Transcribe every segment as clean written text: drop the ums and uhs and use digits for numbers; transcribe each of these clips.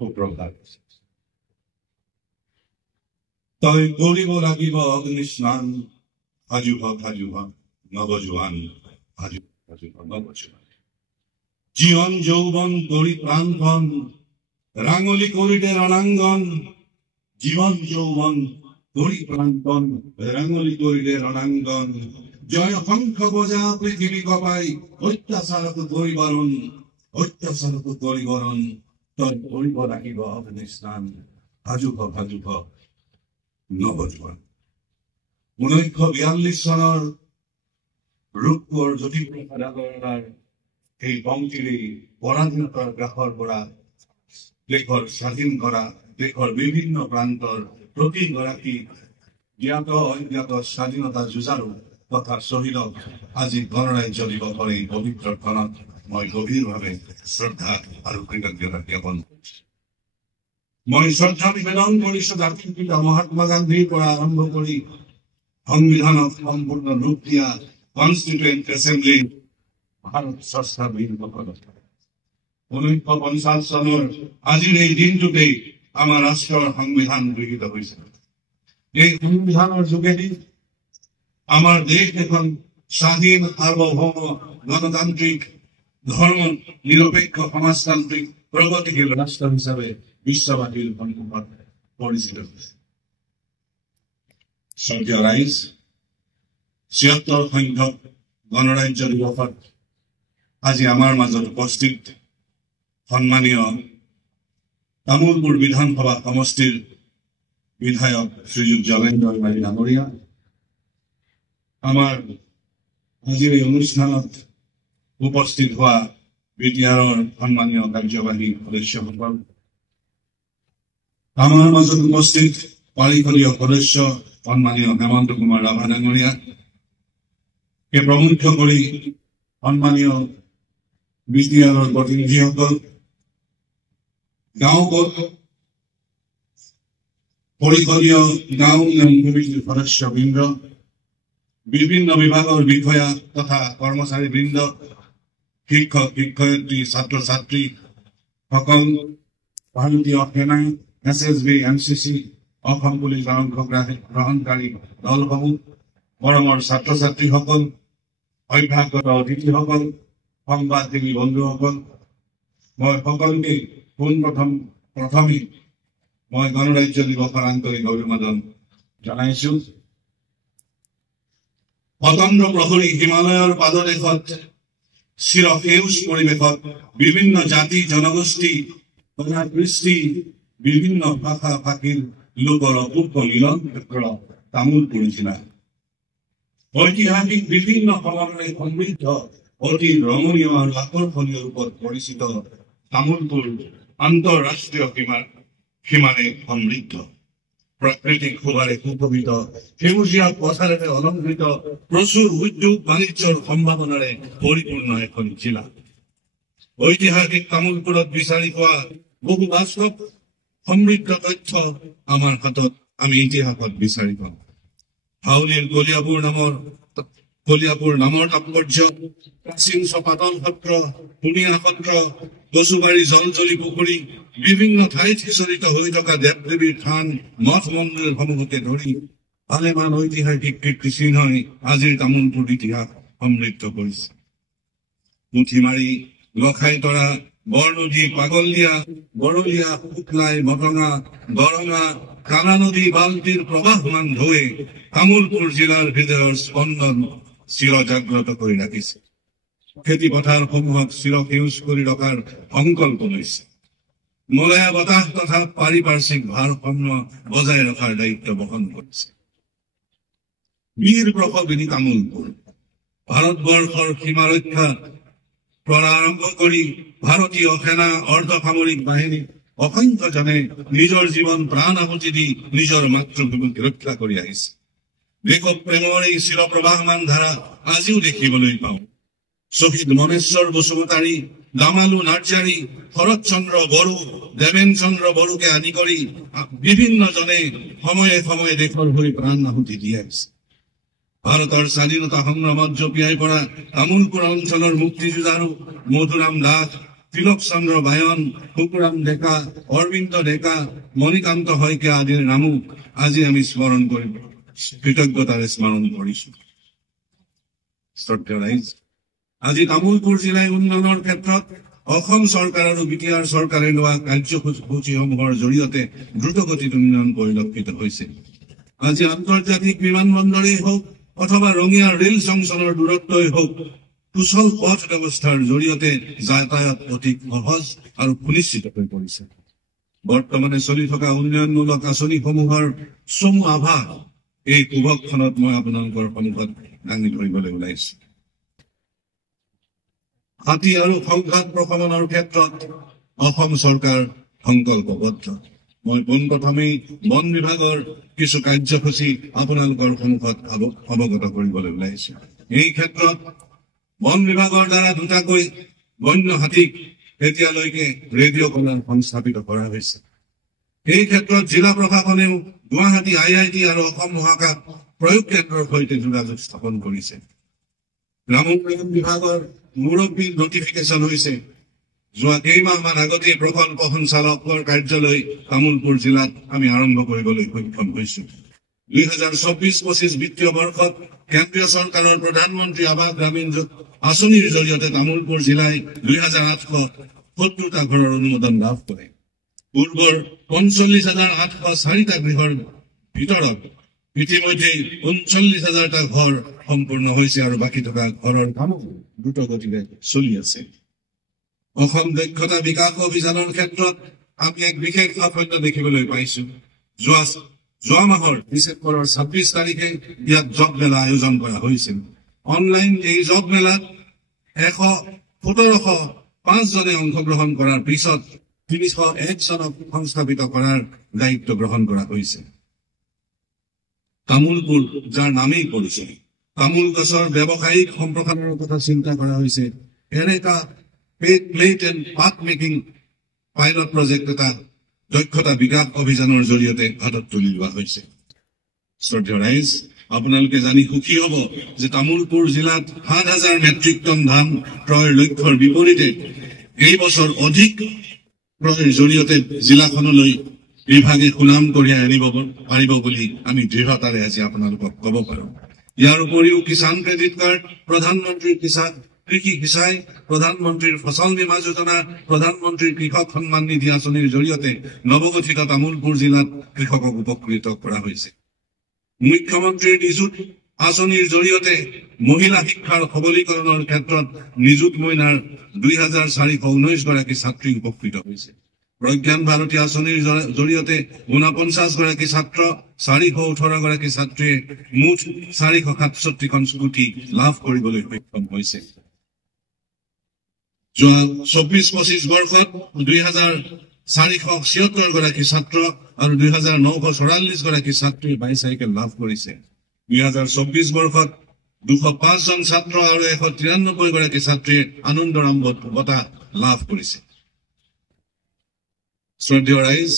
সুপ্ৰভাত। তই কৰিব লাগিব অগ্নিস্নান, সাজু হ নৱজোৱান, সাজু হ নৱজোৱান। জীবন যৌবন কৰি প্ৰাণধন, ৰাঙলী কৰিলে ৰণাঙ্গন। জীবন যৌবন কৰি প্ৰাণধন, ৰাঙলী কৰিলে ৰণাঙ্গন। জয় শংখ বজা পৃথিৱী কপাই, অত্যাচাৰক পৰিবৰণ, অত্যাচাৰক পৰিবৰণ। তই কৰিব লাগিব অগ্নিস্নান, সাজু হ নৱজোৱান। 1942 চনৰ ৰূপপুৰ জ্যোতিপ্ৰসাদ আগৰৱালাৰ এই পংক্তিৰে পৰাধীনতাৰ গ্ৰাসৰ পৰা দেশৰ স্বাধীন কৰা, দেশৰ বিভিন্ন প্ৰান্তৰ প্ৰতিগৰাকী জ্ঞাত অজ্ঞাত স্বাধীনতা যুঁজাৰু তথা শ্বহীদক আজি গণৰাজ্য দিৱসৰ এই পবিত্ৰ ক্ষণত মই গভীৰভাৱে শ্ৰদ্ধা আৰু কৃতজ্ঞতা জ্ঞাপন কৰিছো। মই শ্ৰদ্ধা নিবেদন কৰিছো জাতিৰ পিতা মহাত্মা গান্ধীৰ পৰা আৰম্ভ কৰি সংবিধানক সম্পূৰ্ণ ৰূপ দিয়া কনষ্টিটুৱেণ্ট এছেম্বলি ভাৰত স্ৰষ্টা বীৰসকলক। 1950 চনৰ আজিৰ এই দিনটোতেই আমাৰ ৰাষ্ট্ৰৰ সংবিধান গৃহীত হৈছিল। এই সংবিধানৰ যোগেদি আমাৰ দেশ এখন স্বাধীন, সাৰ্বভৌম, গণতান্ত্ৰিক, ধৰ্ম নিৰপেক্ষ, সমাজতান্ত্ৰিক, প্ৰগতিশীল ৰাষ্ট্ৰ হিচাপে বিশ্ববাসীৰ সন্মুখত পৰিচিত হৈছে। স্বৰ্গীয় ৰাইজ, ৭৬ সংখ্যক গণৰাজ্য দিৱসত আজি আমাৰ মাজত উপস্থিত সন্মানীয় তামোলপুৰ বিধানসভা সমষ্টিৰ বিধায়ক শ্ৰীযুত জগেন্দ্ৰ মালী ডাঙৰীয়া, আমাৰ আজিৰ এই অনুষ্ঠানত উপস্থিত হোৱা বিটিআৰৰ সন্মানীয় কাৰ্যবাহী সদস্যসকল, আমাৰ মাজত উপস্থিত পাৰিষদীয় সদস্য সন্মানীয় হেমন্ত কুমাৰ ৰাভা ডাঙৰীয়া, প্ৰমুখ্য কৰি সন্মানীয় বিটিআৰৰ প্ৰতিনিধিসকল, গাঁও পৰিষদীয় গাঁও উন্নয়ন সমিতিৰ সদস্যবৃন্দ, বিভিন্ন বিভাগৰ বিষয়া তথা কৰ্মচাৰীবৃন্দ, শিক্ষক শিক্ষয়িত্ৰী, ছাত্ৰ ছাত্ৰী সকল, ভাৰতীয় সেনা, SSB, MCC, অসম পুলিচৰ অংশগ্ৰহণকাৰী দলসমূহ, মৰমৰ ছাত্ৰ ছাত্ৰীসকল, অভ্যাসগত অতিথিসকল, সংবাদসেৱী বন্ধুসকল, মই সকলোকে প্ৰথমে মই গণৰাজ্য দিৱসৰ আন্তৰিক অভিবাদন জনাইছো। স্বতন্ত্ৰ প্ৰহৰী হিমালয়ৰ পাদদেশত চিৰসেউজ পৰিৱেশত বিভিন্ন জাতি জনগোষ্ঠী তথা কৃষ্টি, বিভিন্ন ভাষা ভাষীৰ লোকৰ অপূৰ্ব মিলন ক্ষেত্ৰ তামোলপুৰ জিলা। ঐতিহাসিক বিভিন্ন সমাৰোহে সমৃদ্ধ, অতি ৰমণীয় আৰু আকৰ্ষণীয় ৰূপত পৰিচিত তামোলপুৰ আন্তঃৰাষ্ট্ৰীয় সীমাৰে সমৃদ্ধ, প্ৰাকৃতিক শোভাৰে সুশোভিত, সেউজীয়া পথাৰেৰে অলংকৃত, প্ৰচুৰ উদ্যোগ বাণিজ্যৰ সম্ভাৱনাৰে পৰিপূৰ্ণ এখন জিলা। ঐতিহাসিক তামোলপুৰত বিচাৰি পোৱা বহু বাস্তৱ সমৃদ্ধ তথ্য আমাৰ হাতত আমি ইতিহাসত বিচাৰি পাওঁ। হাউলিৰ কলিয়াপুৰ নামৰ তাৎপৰ্য, প্ৰাচীন চপাতল সত্ৰ, ধুনীয়া সত্ৰ, কচুবাৰী জলজলি পুখুৰী, বিভিন্ন ঠাইত সিঁচৰিত হৈ থকা দেৱ দেৱীৰ থান, মঠ মন্দিৰসমূহকে ধৰি ভালেমান ঐতিহাসিক কীৰ্তিচিহ্নই আজিৰ তামোলপুৰ ইতিহাস সমৃদ্ধ কৰিছে। পুঠিমাৰী, লখাইতৰা, বৰনদী, পাগলদিয়া, বৰলীয়া, শুকলাই, মটঙা, গৰঙা, কানা নদী, বাল্টিৰ প্ৰবাহমান ঢৌৱে তামোলপুৰ জিলাৰ হৃদয়ৰ স্পন্দন চিৰজাগ্ৰত কৰি ৰাখিছে। খেতি পথাৰসমূহক চিৰসেউজ কৰি ৰখাৰ সংকল্প লৈছে। মলয়া বতাহ তথা পাৰিপাৰ্শ্বিক ভাৰসাম্য বজাই ৰখাৰ দায়িত্ব বহন কৰিছে। বীৰ প্ৰসৱিনী তামোলপুৰ ভাৰতবৰ্ষৰ সীমাৰক্ষা পৰা আৰম্ভ কৰি ভাৰতীয় সেনা, অৰ্ধসামৰিক বাহিনী অসংখ্যজনে নিজৰ জীৱন প্ৰাণ আহুতি দি নিজৰ মাতৃভূমিক ৰক্ষা কৰি আহিছে। দেশপ্ৰেমৰ এই চিৰপ্ৰবাহমান ধাৰা আজিও দেখিবলৈ পাওঁ। শ্বহীদ মনেশ্বৰ বসুমতাৰী, দামালু নাৰ্জাৰী, শৰৎ চন্দ্ৰ বড়ো, দেৱেন চন্দ্ৰ বড়োকে আদি কৰি বিভিন্নজনে সময়ে সময়ে দেশৰ হৈ প্ৰাণ আহুতি দি আহিছে। ভাৰতৰ স্বাধীনতা সংগ্ৰামত জপিয়াই পৰা তামোলপুৰ অঞ্চলৰ মুক্তিযুঁজাৰু মধুৰাম দাস, তিলক চন্দ্ৰ বায়ন, শুকুৰাম ডেকা, অৰবিন্দ ডেকা, মণিকান্ত শইকীয়া আদিৰ নামো আজি আমি স্মৰণ কৰিব কৃতজ্ঞতাৰে স্মৰণ কৰিছো। আজি তামুলপুৰ জিলাই উন্নয়নৰ ক্ষেত্ৰত অসম চৰকাৰ আৰু বিটিআৰ চৰকাৰে লোৱা কাৰ্যসূচীসমূহৰ জৰিয়তে দ্ৰুতগতিত উন্নয়ন পৰিলক্ষিত হৈছে। আজি আন্তৰ্জাতিক বিমানবন্দৰেই হওক অথবা ৰঙিয়া ৰেল জংচনৰ দূৰত্বই হওক, কুশল পথ ব্যৱস্থাৰ জৰিয়তে যাতায়াত অধিক সহজ আৰু সুনিশ্চিত হৈ পৰিছে। বৰ্তমানে চলি থকা উন্নয়নমূলক আঁচনিসমূহৰ চমু আভা এই কুভকখনত মই আপোনালোকৰ সন্মুখত দাঙি ধৰিবলৈ ওলাইছো। হাতী আৰু সংঘাত প্ৰশমনৰ ক্ষেত্ৰত অসম চৰকাৰ সংকল্পবদ্ধ। মই পোনপ্ৰথমেই বন বিভাগৰ কিছু কাৰ্যসূচী আপোনালোকৰ সন্মুখত অৱগত কৰিবলৈ ওলাইছো। এই ক্ষেত্ৰত বন বিভাগৰ দ্বাৰা দুটাকৈ বন্য হাতীক এতিয়ালৈকে ৰেডিঅ' কলাৰ সংস্থাপিত কৰা হৈছে। এই ক্ষেত্ৰত জিলা প্ৰশাসনেও গুৱাহাটী IIT আৰু অসম মহাকাশ প্ৰয়োগ কেন্দ্ৰৰ সৈতে যোগাযোগ স্থাপন কৰিছে। গ্ৰাম উন্নয়ন বিভাগৰ মুৰব্বীৰ নটিফিকেশ্যন হৈছে। যোৱা কেইমাহমান আগতে প্ৰকল্প সঞ্চালকৰ কাৰ্যালয় তামুলপুৰ জিলাত আমি আৰম্ভ কৰিবলৈ সক্ষম হৈছো। 2024-25 বিত্তীয় বৰ্ষত কেন্দ্ৰীয় চৰকাৰৰ প্ৰধানমন্ত্ৰী আৱাস গ্ৰামীণ আঁচনিৰ জৰিয়তে তামুলপুৰ জিলাই 2870টা ঘৰৰ অনুমোদন লাভ কৰে। পূৰ্বৰ 45,804টা গৃহৰ ভিতৰত ইতিমধ্যে 39,000টা ঘৰ সম্পূৰ্ণ হৈছে আৰু বাকী থকা ঘৰৰ কামো দ্ৰুতগতিৰে চলি আছে। অসম দক্ষতা বিকাশ অভিযানৰ ক্ষেত্ৰত আমি এক বিশেষ সাফল্য দেখিবলৈ পাইছো। যোৱা মাহৰ ডিচেম্বৰৰ 26 তাৰিখে ইয়াত জব মেলা আয়োজন কৰা হৈছিল। অনলাইন এই জব মেলাত 1,705 জনে অংশগ্ৰহণ কৰাৰ পিছত 301 জনক সংস্থাপিত কৰাৰ দায়িত্ব গ্ৰহণ কৰা হৈছে। তামোলপুৰ যাৰ নামেই পৰিছে, তামোল গছৰ ব্যৱসায়িক সম্প্ৰসাৰণৰ কথা চিন্তা কৰা হৈছে। এনেকা প্লেট এণ্ড পাত মেকিং পাইলট প্ৰজেক্ট এটা দক্ষতা বিকাশ অভিযানৰ জৰিয়তে হাতত তুলি লোৱা হৈছে। শ্ৰদ্ধেয় ৰাইজ, আপোনালোকে জানি সুখী হ'ব যে তামুলপুৰ জিলাত 7,000 মেট্ৰিক টন ধান ক্ৰয়ৰ লক্ষ্যৰ বিপৰীতে এই বছৰ অধিক ক্ৰয়ৰ জৰিয়তে জিলাখনলৈ বিভাগে সুনাম কঢ়িয়াই আনিব পাৰিব বুলি আমি দৃঢ়তাৰে আজি আপোনালোকক ক'ব পাৰো। ইয়াৰ উপৰিও কিষাণ ক্ৰেডিট কাৰ্ড, প্ৰধানমন্ত্ৰীৰ কৃষি সিঁচাই, প্ৰধানমন্ত্ৰীৰ ফচল বীমা যোজনা, প্ৰধানমন্ত্ৰীৰ কৃষক সন্মান নিধি আঁচনিৰ জৰিয়তে নৱগঠিত তামুলপুৰ জিলাত কৃষকক উপকৃত কৰা হৈছে। মুখ্যমন্ত্ৰীৰ নিযুত আঁচনিৰ জৰিয়তে মহিলা শিক্ষাৰ সবলীকৰণৰ ক্ষেত্ৰত নিযুত মইনাৰ 2,419 গৰাকী ছাত্ৰী উপকৃত হৈছে। প্ৰজ্ঞান ভাৰতী আঁচনিৰ জৰিয়তে 49 গৰাকী ছাত্ৰ, 418 গৰাকী ছাত্ৰীয়ে মুঠ 467খন স্কুটি লাভ কৰিবলৈ সক্ষম হৈছে। যোৱা 24-25 বৰ্ষত 2,476 গৰাকী ছাত্ৰ আৰু 2,944 গৰাকী ছাত্ৰীয়ে বাইচাইকেল লাভ কৰিছে। 2024 বৰ্ষত 205 জন ছাত্ৰ আৰু 193 গৰাকী ছাত্ৰীয়ে আনন্দৰাম বঁটা লাভ কৰিছে। শ্ৰদ্ধেয় ৰাইজ,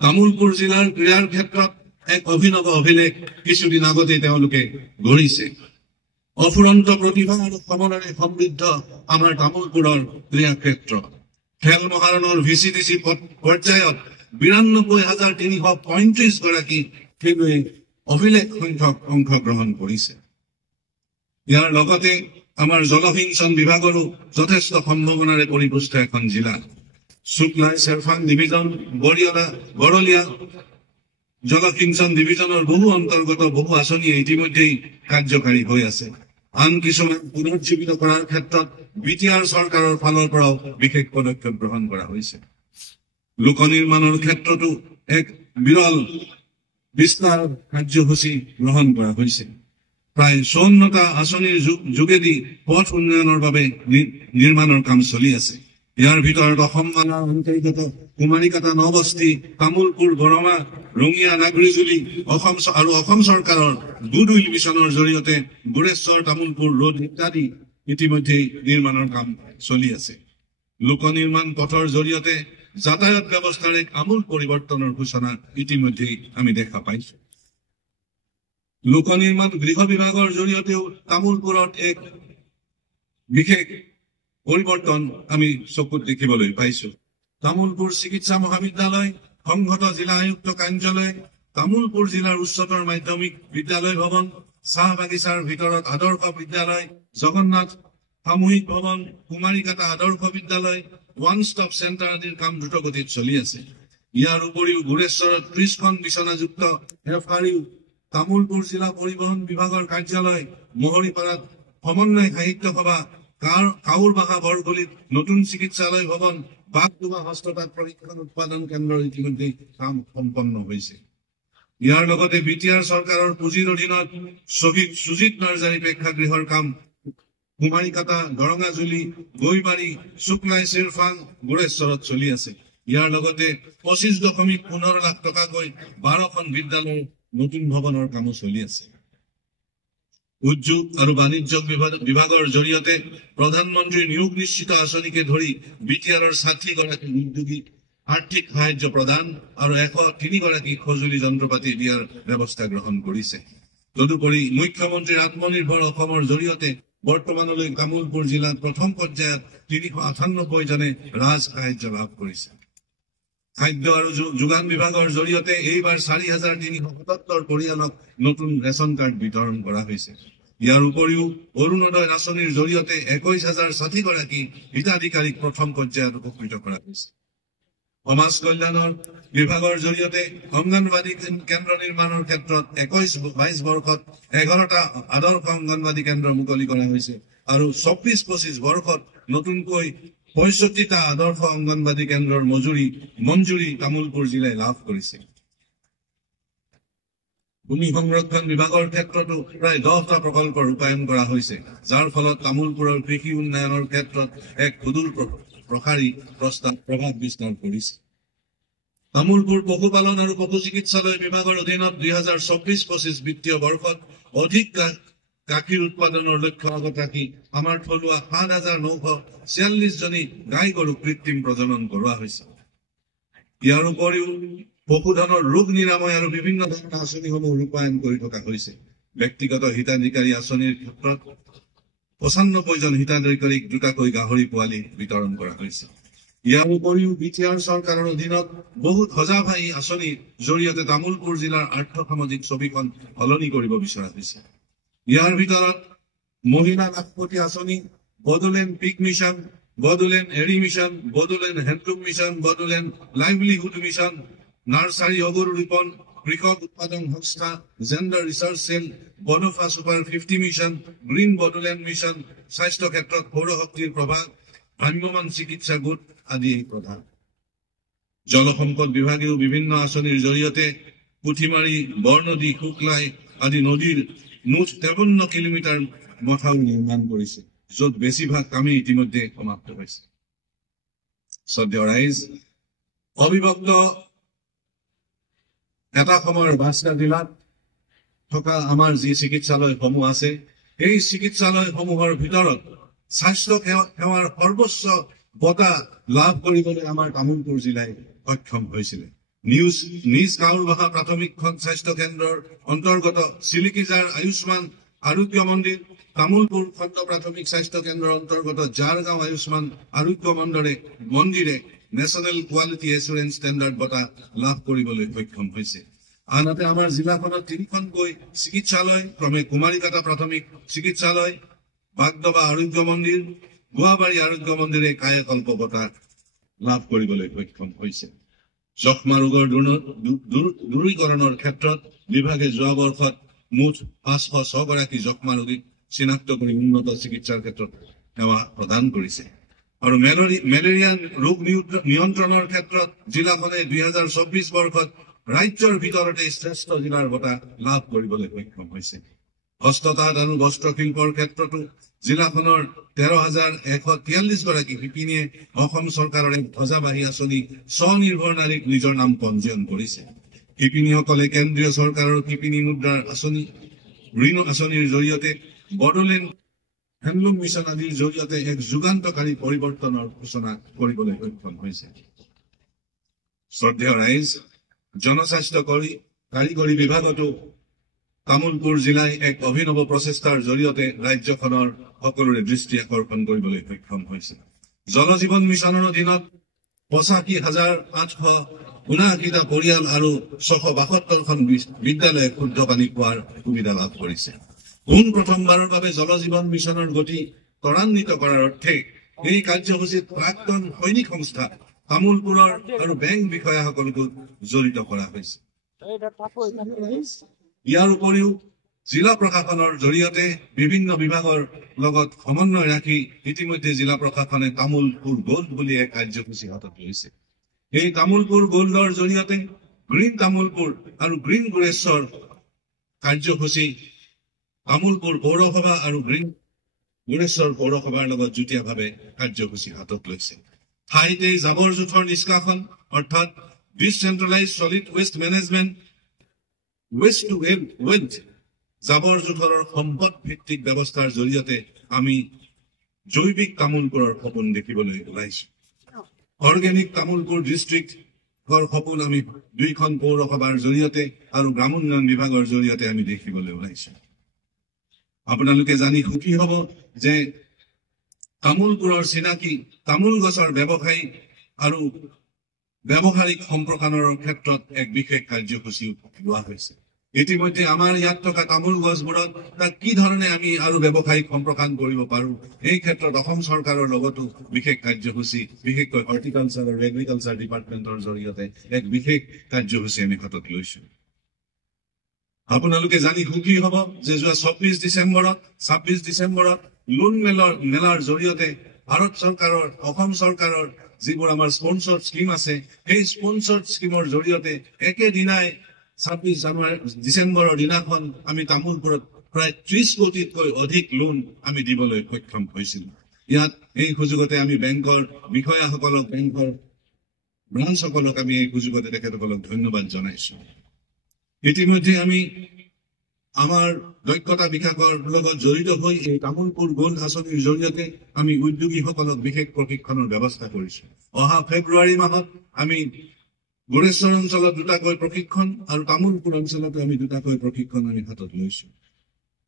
তামুলপুৰ জিলাৰ ক্ৰীড়াৰ ক্ষেত্ৰত এক অভিনৱ অভিলেখ কিছুদিন আগতেই তেওঁলোকে গঢ়িছে। অফুৰন্ত প্ৰতিভা আৰু সমলেৰে সমৃদ্ধ আমাৰ তামুলপুৰৰ ক্ৰীড়া ক্ষেত্ৰ। খেল মহাৰণৰ VCDC পৰ্যায়ত 92,335 গৰাকী খেলুৱৈ অভিলেখ সংখ্যক অংশগ্ৰহণ কৰিছে। ইয়াৰ লগতে আমাৰ জলসিঞ্চন বিভাগৰো যথেষ্ট সম্ভাৱনাৰে পৰিপুষ্ট এখন জিলা। শুক্লাই চেৰফাং ডিভিজন, বৰলীয়া জলসিঞ্চন ডিভিজনৰ বহু অন্তৰ্গত বহু আঁচনি ইতিমধ্যেই কাৰ্যকাৰী হৈ আছে। আন কিছুমান পুনৰুজ্জীৱিত কৰাৰ ক্ষেত্ৰত বিটিআৰ চৰকাৰৰ ফালৰ পৰাও বিশেষ পদক্ষেপ গ্ৰহণ কৰা হৈছে। লোক নিৰ্মাণৰ ক্ষেত্ৰতো এক বিৰল বিস্তাৰ কাৰ্যসূচী গ্ৰহণ কৰা হৈছে। প্ৰায় 54টা আঁচনিৰ যোগেদি পথ উন্নয়নৰ বাবে নিৰ্মাণৰ কাম চলি আছে। ইয়াৰ ভিতৰত অসম মালাৰ অন্তৰ্গত কুমাৰীকাটা নবস্তি, তামুলপুৰ গৰমা, ৰঙিয়া নাগৰিজুলি আৰু অসম চৰকাৰৰ গুডউইল মিছনৰ জৰিয়তে গোৰেশ্বৰ তামুলপুৰ ৰোড ইত্যাদি ইতিমধ্যে নিৰ্মাণৰ কাম চলি আছে। লোক নিৰ্মাণ পথৰ জৰিয়তে যাতায়াত ব্যৱস্থাৰ এক আমূল পৰিৱৰ্তনৰ সূচনা ইতিমধ্যেই আমি দেখা পাইছো। লোক নিৰ্মাণ গৃহ বিভাগৰ জৰিয়তেও তামুলপুৰত এক বিশেষ পৰিৱৰ্তন আমি চকুত দেখিবলৈ পাইছো। তামুলপুৰ চিকিৎসা মহাবিদ্যালয়, সংহত জিলা আয়ুক্ত কাৰ্যালয়, তামুলপুৰ জিলাৰ উচ্চতৰ মাধ্যমিক বিদ্যালয় ভৱন, চাহ বাগিচাৰ ভিতৰত আদৰ্শ বিদ্যালয়, জগন্নাথ সামূহিক ভৱন, কুমাৰীকাটা আদৰ্শ বিদ্যালয়, ওৱান ষ্টপ চেণ্টাৰ আদিৰ কাম দ্ৰুতগতিত চলি আছে। ইয়াৰ উপৰিও গুৰেশ্বৰত 30খন বিচনাযুক্ত FRU, তামুলপুৰ জিলা পৰিবহণ বিভাগৰ কাৰ্যালয়, মহৰীপাৰাত সমন্বয় সাহিত্য সভা, কাউৰবাহা বৰগলিত নতুন চিকিৎসালয় ভৱন, বাগডুবা হস্ততাঁত প্ৰশিক্ষণ উৎপাদন কেন্দ্ৰৰ ইতিমধ্যে কাম সম্পন্ন হৈছে। ইয়াৰ লগতে BTR চৰকাৰৰ পুঁজিৰ অধীনত শ্বহীদ সুজিত নাৰ্জাৰী প্ৰেক্ষাগৃহৰ কাম কুমাৰীকাটা, দৰঙাজুলি, গৈবাৰী, শুক্লাই, চিৰফাং, গুৰেশ্বৰত চলি আছে। ইয়াৰ লগতে 25.15 লাখ টকাকৈ 12খন বিদ্যালয়ৰ নতুন ভৱনৰ কামো চলি আছে। উদ্যোগ আৰু বাণিজ্য বিভাগৰ জৰিয়তে প্ৰধানমন্ত্ৰীৰ নিয়োগ নিশ্চিত আঁচনিকে ধৰি BTRৰ 60 গৰাকী উদ্যোগীক আৰ্থিক সাহায্য প্ৰদান আৰু 103 গৰাকী সঁজুলি যন্ত্ৰপাতি দিয়াৰ ব্যৱস্থা গ্ৰহণ কৰিছে। তদুপৰি মুখ্যমন্ত্ৰীৰ আত্মনিৰ্ভৰ অসমৰ জৰিয়তে বৰ্তমানলৈ তামুলপুৰ জিলাত প্ৰথম পৰ্যায়ত 398 জনে ৰাজ সাহায্য লাভ কৰিছে। খাদ্য আৰু যোগান বিভাগৰ জৰিয়তে এইবাৰ 4,377 পৰিয়ালক নতুন ৰেচন কাৰ্ড বিতৰণ কৰা হৈছে। ইয়াৰ উপৰিও অৰুণোদয় আঁচনিৰ জৰিয়তে 21,060 গৰাকী হিতাধিকাৰীক প্ৰথম পৰ্যায়ত উপকৃত কৰা হৈছে। সমাজ কল্যাণৰ বিভাগৰ জৰিয়তে অংগনবাদী কেন্দ্ৰ নিৰ্মাণৰ ক্ষেত্ৰত 21-22 বৰ্ষত 11টা আদৰ্শ অংগনবাদী কেন্দ্ৰ মুকলি কৰা হৈছে আৰু 24-25 বৰ্ষত নতুনকৈ 65টা আদৰ্শ অংগনবাদী কেন্দ্ৰৰ মঞ্জুৰি তামুলপুৰ জিলাই লাভ কৰিছে। ভূমি সংৰক্ষণ বিভাগৰ ক্ষেত্ৰতো প্ৰায় 10টা প্ৰকল্প ৰূপায়ণ কৰা হৈছে, যাৰ ফলত তামুলপুৰৰ কৃষি উন্নয়নৰ ক্ষেত্ৰত এক সুদূৰ প্ৰসাৰী প্ৰভাৱ বিস্তাৰ কৰিছে। তামুলপুৰ পশুপালন আৰু পশু চিকিৎসালয় বিভাগৰ অধীনত 2024-25 বিত্তীয় বৰ্ষত অধিক গাখীৰ উৎপাদনৰ লক্ষ্য আগত ৰাখি আমাৰ থলুৱা 7,946 জনী গাই গৰু কৃত্ৰিম প্ৰজনন কৰোৱা হৈছে। ইয়াৰ উপৰিও পশুধনৰ ৰোগ নিৰাময় আৰু বিভিন্ন ধৰণৰ আঁচনিসমূহ ৰূপায়ণ কৰি থকা হৈছে। ব্যক্তিগত হিতাধিকাৰী আঁচনিৰ ক্ষেত্ৰত 95 জন হিতাধিকাৰীক দুটাকৈ গাহৰি পোৱালি বিতৰণ কৰা হৈছে। ইয়াৰ উপৰিও BTR চৰকাৰৰ অধীনত বহুত হজাভাই আঁচনিৰ জৰিয়তে তামুলপুৰ জিলাৰ আৰ্থ-সামাজিক ছবিখন সলনি কৰিব বিচৰা হৈছে। ইয়াৰ ভিতৰত মহিলা লাখপতি আঁচনি, বডোলেণ্ড পিক mission, Bodoland Eri mission, Bodoland handloom mission, Bodoland livelihood mission, nursery অগৰু ৰোপণ, কৃষক উৎপাদন সংস্থা, জেণ্ডাৰ ৰিচাৰ্চ চেল, বনফা super 50 mission, green Bodoland mission, স্বাস্থ্য ক্ষেত্ৰত সৌৰশক্তিৰ প্ৰভাৱ, ভ্ৰাম্যমাণ চিকিৎসা গোট আদি প্ৰধান। জলসম্পদ বিভাগেও বিভিন্ন আঁচনিৰ জৰিয়তে পুথিমাৰী, বৰনদী, শুক্লাই আদি নদীৰ মুঠ 53 কিলোমিটাৰ মথাউৰি নিৰ্মাণ কৰিছে, য'ত বেছিভাগ কামেই ইতিমধ্যে সমাপ্ত হৈছে। শ্ৰদ্ধেয় ৰাইজ, অবিভক্ত এটা সময়ৰ বাস্কা জিলাত থকা আমাৰ যি চিকিৎসালয়সমূহ আছে, এই চিকিৎসালয়সমূহৰ ভিতৰত স্বাস্থ্য সেৱাৰ সৰ্বোচ্চ বঁটা লাভ কৰিবলৈ আমাৰ তামুলপুৰ জিলাই সক্ষম হৈছিলে। নিজ কাউৰবাহা প্ৰাথমিক স্বাস্থ্য কেন্দ্ৰৰ অন্তৰ্গত চিলিকিজাৰ আয়ুষ্মান আৰোগ্য মন্দিৰ, তামুলপুৰ খণ্ড প্ৰাথমিক স্বাস্থ্য কেন্দ্ৰৰ অন্তৰ্গত জাৰগাঁও আয়ুষ্মান আৰোগ্য মন্দিৰে নেশ্যনেল কোৱালিটি এছুৰেঞ্চ ষ্টেণ্ডাৰ্ড বঁটা লাভ কৰিবলৈ সক্ষম হৈছে। আনহাতে আমাৰ জিলাখনত 3খনকৈ চিকিৎসালয় ক্ৰমে কুমাৰীকাটা প্ৰাথমিক চিকিৎসালয়, বাগডবা আৰোগ্য মন্দিৰ, গুৱাবাৰী আৰোগ্য মন্দিৰে কায়াকল্প বঁটা লাভ কৰিবলৈ সক্ষম হৈছে। যক্ষ্মা ৰোগৰ দূৰীকৰণৰ ক্ষেত্ৰত বিভাগে যোৱা বৰ্ষত মুঠ 506 গৰাকী যক্ষ্মা ৰোগীক চিনাক্ত কৰি উন্নত চিকিৎসাৰ ক্ষেত্ৰত সেৱা প্ৰদান কৰিছে। আৰু মেলেৰিয়া ৰোগ নিয়ন্ত্ৰণৰ ক্ষেত্ৰত জিলাখনে 2024 বৰ্ষত ৰাজ্যৰ ভিতৰতে শ্ৰেষ্ঠ জিলাৰ বঁটা লাভ কৰিবলৈ সক্ষম হৈছে। হস্ততাঁত আৰু বস্ত্ৰশিল্পৰ ক্ষেত্ৰতো জিলাখনৰ 13,143 গৰাকী শিপিনীয়ে অসম চৰকাৰৰ এক ধ্বজাবাহী আঁচনি স্বনিৰ্ভৰ নাৰীক নিজৰ নাম পঞ্জীয়ন কৰিছে। শিপিনীসকলে কেন্দ্ৰীয় চৰকাৰৰ শিপিনী মুদ্ৰাৰ ঋণ আঁচনিৰ জৰিয়তে বডোলেণ্ড হেণ্ডলুম মিছন আদিৰ জৰিয়তে এক যুগান্তকাৰী পৰিৱৰ্তনৰ সূচনা কৰিবলৈ সক্ষম হৈছে। শ্ৰদ্ধেয় ৰাইজ, জনস্বাস্থ্য কাৰিকৰী বিভাগতো তামুলপুৰ জিলাই এক অভিনৱ প্ৰচেষ্টাৰ জৰিয়তে ৰাজ্যখনৰ সকলোৰে দৃষ্টি আকৰ্ষণ কৰিবলৈ সক্ষম হৈছে। জল জীৱন মিছনৰ অধীনত 85,879টা পৰিয়াল আৰু 672খন বিদ্যালয়ে শুদ্ধ পানী পোৱাৰ সুবিধা লাভ কৰিছে। প্ৰথমবাৰৰ বাবে জল জীৱন মিছনৰ গতি ত্বৰান্বিত কৰাৰ অৰ্থে এই কাৰ্যসূচীত প্ৰাক্তন সৈনিক সংস্থা, তামোলপুৰৰ আৰু বেংক বিষয়াসকলকো জড়িত কৰা হৈছে। ইয়াৰ উপৰিও জিলা প্ৰশাসনৰ জৰিয়তে বিভিন্ন বিভাগৰ লগত সমন্বয় ৰাখি ইতিমধ্যে জিলা প্ৰশাসনে তামোলপুৰ গোল্ড বুলি এক কাৰ্যসূচী হাতত লৈছে। এই তামোলপুৰ গোল্ডৰ জৰিয়তে গ্ৰীণ তামোলপুৰ আৰু গ্ৰীণ গুৰেশ্বৰ কাৰ্যসূচী তামোলপুৰ পৌৰসভা আৰু গ্ৰীণ গুৰেশ্বৰ পৌৰসভাৰ লগত যুটীয়াভাৱে কাৰ্যসূচী হাতত লৈছে। ঠাইতে জাবৰ জোঁথৰ নিষ্কাশন অৰ্থাৎ decentralise solid waste management, waste to wealth, জাবৰ জোঁথৰৰ সম্পদ ভিত্তিক ব্যৱস্থাৰ জৰিয়তে আমি জৈৱিক তামোলপুৰৰ সপোন দেখিবলৈ ওলাইছো। অৰ্গেনিক তামোলপুৰ ডিষ্ট্ৰিক্টৰ সপোন আমি 2খন পৌৰসভাৰ জৰিয়তে আৰু গ্ৰামোন্নয়ন বিভাগৰ জৰিয়তে আমি দেখিবলৈ ওলাইছো। আপোনালোকে জানি সুখী হ'ব যে তামোলপুৰৰ চিনাকি তামোল গছৰ ব্যৱসায়ী আৰু ব্যৱহাৰিক সম্প্ৰসাৰণৰ ক্ষেত্ৰত এক বিশেষ কাৰ্যসূচী লোৱা হৈছে। ইতিমধ্যে আমাৰ ইয়াত থকা তামোল গছবোৰত তাক কি ধৰণে আমি আৰু ব্যৱসায়িক সম্প্ৰসাৰণ কৰিব পাৰো, এই ক্ষেত্ৰত অসম চৰকাৰৰ লগতো বিশেষ কাৰ্যসূচী, বিশেষকৈ হৰ্টিকালচাৰ আৰু এগ্ৰিকালচাৰ ডিপাৰ্টমেণ্টৰ জৰিয়তে এক বিশেষ কাৰ্যসূচী আমি হাতত লৈছো। আপোনালোকে জানি সুখী হ'ব যে যোৱা 26 ডিচেম্বৰত লোন মেলাৰ জৰিয়তে ভাৰত চৰকাৰৰ, অসম চৰকাৰৰ যিবোৰ আমাৰ স্পন্সৰ স্কিম আছে, সেই স্পন্সৰ স্কিমৰ জৰিয়তে একেদিনাই 26 ডিচেম্বৰৰ দিনাখন আমি তামোলপুৰত প্ৰায় 30 কোটিতকৈ অধিক লোন আমি দিবলৈ সক্ষম হৈছিলো। ইয়াত এই সুযোগতে আমি বেংকৰ বিষয়াসকলক, বেংকৰ ব্ৰাঞ্চসকলক আমি এই সুযোগতে তেখেতসকলক ধন্যবাদ জনাইছো। ইতিমধ্যে আমি আমাৰ দক্ষতা বিকাশৰ লগত জড়িত হৈ এই তামোলপুৰ গোল্ড আঁচনিৰ জৰিয়তে আমি উদ্যোগীসকলক বিশেষ প্ৰশিক্ষণৰ ব্যৱস্থা কৰিছো। অহা ফেব্ৰুৱাৰী মাহত আমি গুৰেশ্বৰ অঞ্চলত 2টাকৈ প্ৰশিক্ষণ আৰু তামোলপুৰ অঞ্চলতো আমি 2টাকৈ প্ৰশিক্ষণ আমি হাতত লৈছো।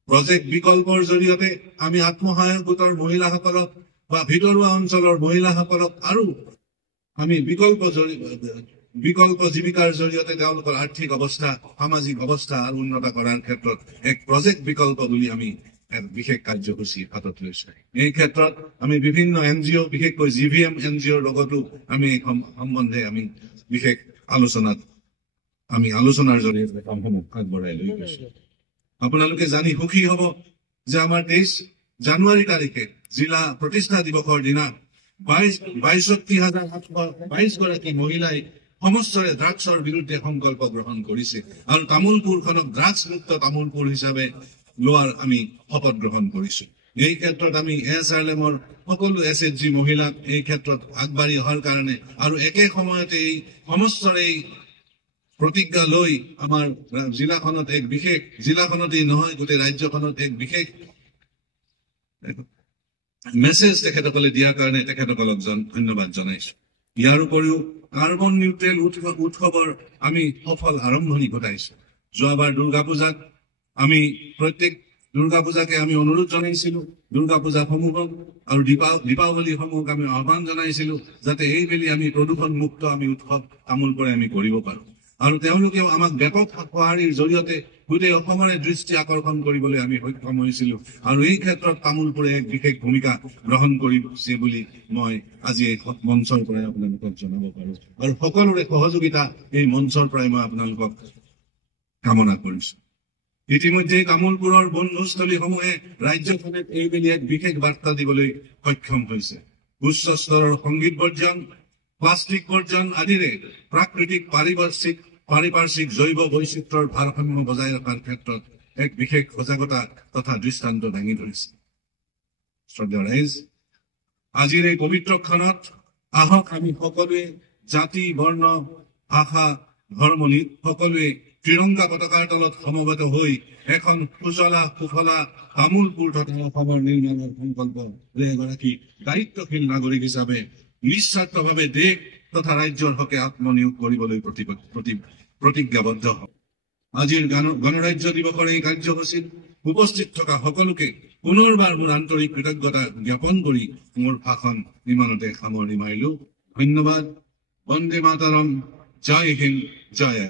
প্ৰজেক্ট বিকল্পৰ জৰিয়তে আমি আত্মসহায়ক গোটৰ মহিলাসকলক বা ভিতৰুৱা অঞ্চলৰ মহিলাসকলক আৰু আমি বিকল্প জীৱিকাৰ জৰিয়তে তেওঁলোকৰ আৰ্থিক অৱস্থা, সামাজিক অৱস্থা আৰু উন্নত কৰাৰ ক্ষেত্ৰত এক প্ৰজেক্ট বিকল্প বুলি আমি এক বিশেষ কাৰ্যসূচী হাতত লৈছো। এই ক্ষেত্ৰত আমি বিভিন্ন NGO, বিশেষকৈ GVM NGOৰ লগতো আমি এই সম্বন্ধে আমি বিশেষ আলোচনাৰ জৰিয়তে কামসমূহ আগবঢ়াই লৈ গৈছো। আপোনালোকে জানি সুখী হ'ব যে আমাৰ 23 জানুৱাৰী তাৰিখে জিলা প্ৰতিষ্ঠা দিৱসৰ দিনা 62,722 গৰাকী মহিলাই সমস্তৰে ড্ৰাগছৰ বিৰুদ্ধে সংকল্প গ্ৰহণ কৰিছে আৰু তামোলপুৰখনক ড্ৰাগছমুক্ত তামোলপুৰ হিচাপে লোৱাৰ আমি শপত গ্ৰহণ কৰিছো। এই ক্ষেত্ৰত আমি SRLM-ৰ সকলো SHG মহিলাক এই ক্ষেত্ৰত আগবাঢ়ি অহাৰ কাৰণে আৰু একে সময়তে এই সমস্তৰে প্ৰতিজ্ঞা লৈ আমাৰ জিলাখনত এক বিশেষ, জিলাখনতেই নহয় গোটেই ৰাজ্যখনত এক বিশেষ মেছেজ তেখেতসকলে দিয়াৰ কাৰণে তেখেতসকলক ধন্যবাদ জনাইছো। ইয়াৰ উপৰিও কাৰ্বন নিউট্ৰেল উৎসৱৰ আমি সফল আৰম্ভণি ঘটাইছো। যোৱাবাৰ দুৰ্গা পূজাত আমি প্ৰত্যেক দুৰ্গা পূজাকে আমি অনুৰোধ জনাইছিলো, দুৰ্গা পূজাসমূহক আৰু দীপাৱলীসমূহক আমি আহ্বান জনাইছিলো যাতে এইবেলি আমি প্ৰদূষণ মুক্ত আমি উৎসৱ তামোলপুৰে আমি কৰিব পাৰো। আৰু তেওঁলোকেও আমাক ব্যাপক সঁহাৰিৰ জৰিয়তে গোটেই অসমৰে দৃষ্টি আকৰ্ষণ কৰিবলৈ আমি সক্ষম হৈছিলো আৰু এই ক্ষেত্ৰত তামোলপুৰে এক বিশেষ ভূমিকা গ্ৰহণ কৰিছে বুলি মই আজি এই মঞ্চৰ পৰাই আপোনালোকক জনাব পাৰো আৰু সকলোৰে সহযোগিতা এই মঞ্চৰ পৰাই মই আপোনালোকক কামনা কৰিছো। ইতিমধ্যে তামোলপুৰৰ বন্ধুস্থলীসমূহে ৰাজ্যখনে এইবেলি এক বিশেষ বাৰ্তা দিবলৈ সক্ষম হৈছে। উচ্চ স্তৰৰ সংগীত বৰ্জন, প্লাষ্টিক বৰ্জন আদিৰে প্ৰাকৃতিক পাৰিপাৰ্শ্বিক জৈৱ বৈচিত্ৰ্যৰ ভাৰসাম্য বজাই ৰখাৰ ক্ষেত্ৰত এক বিশেষ সজাগতা তথা দৃষ্টান্ত দাঙি ধৰিছে। শ্ৰদ্ধেয় ৰাইজ, আজিৰ এই পবিত্ৰ ক্ষণত আহক আমি সকলোৱে জাতি, বৰ্ণ, ভাষা, ধৰ্ম সকলোৱে ত্ৰিৰংগা পতাকাৰ তলত সমবেত হৈ এখন সুফলা তামোলপুৰ তথা অসমৰ নিৰ্মাণৰ সংকল্প লৈ এগৰাকী দায়িত্বশীল নাগৰিক হিচাপে নিস্বাৰ্থভাৱে দেশ তথা ৰাজ্যৰ হকে আত্মনিয়োগ কৰিবলৈ প্ৰতিজ্ঞাবদ্ধ হওক। আজিৰ গণৰাজ্য দিৱসৰ এই কাৰ্যসূচীত উপস্থিত থকা সকলোকে পুনৰবাৰ মোৰ আন্তৰিক কৃতজ্ঞতা জ্ঞাপন কৰি মোৰ ভাষণ ইমানতে সামৰণি মাৰিলো। ধন্যবাদ। বন্দে মাতৰম। জয় হিন্দ, জয়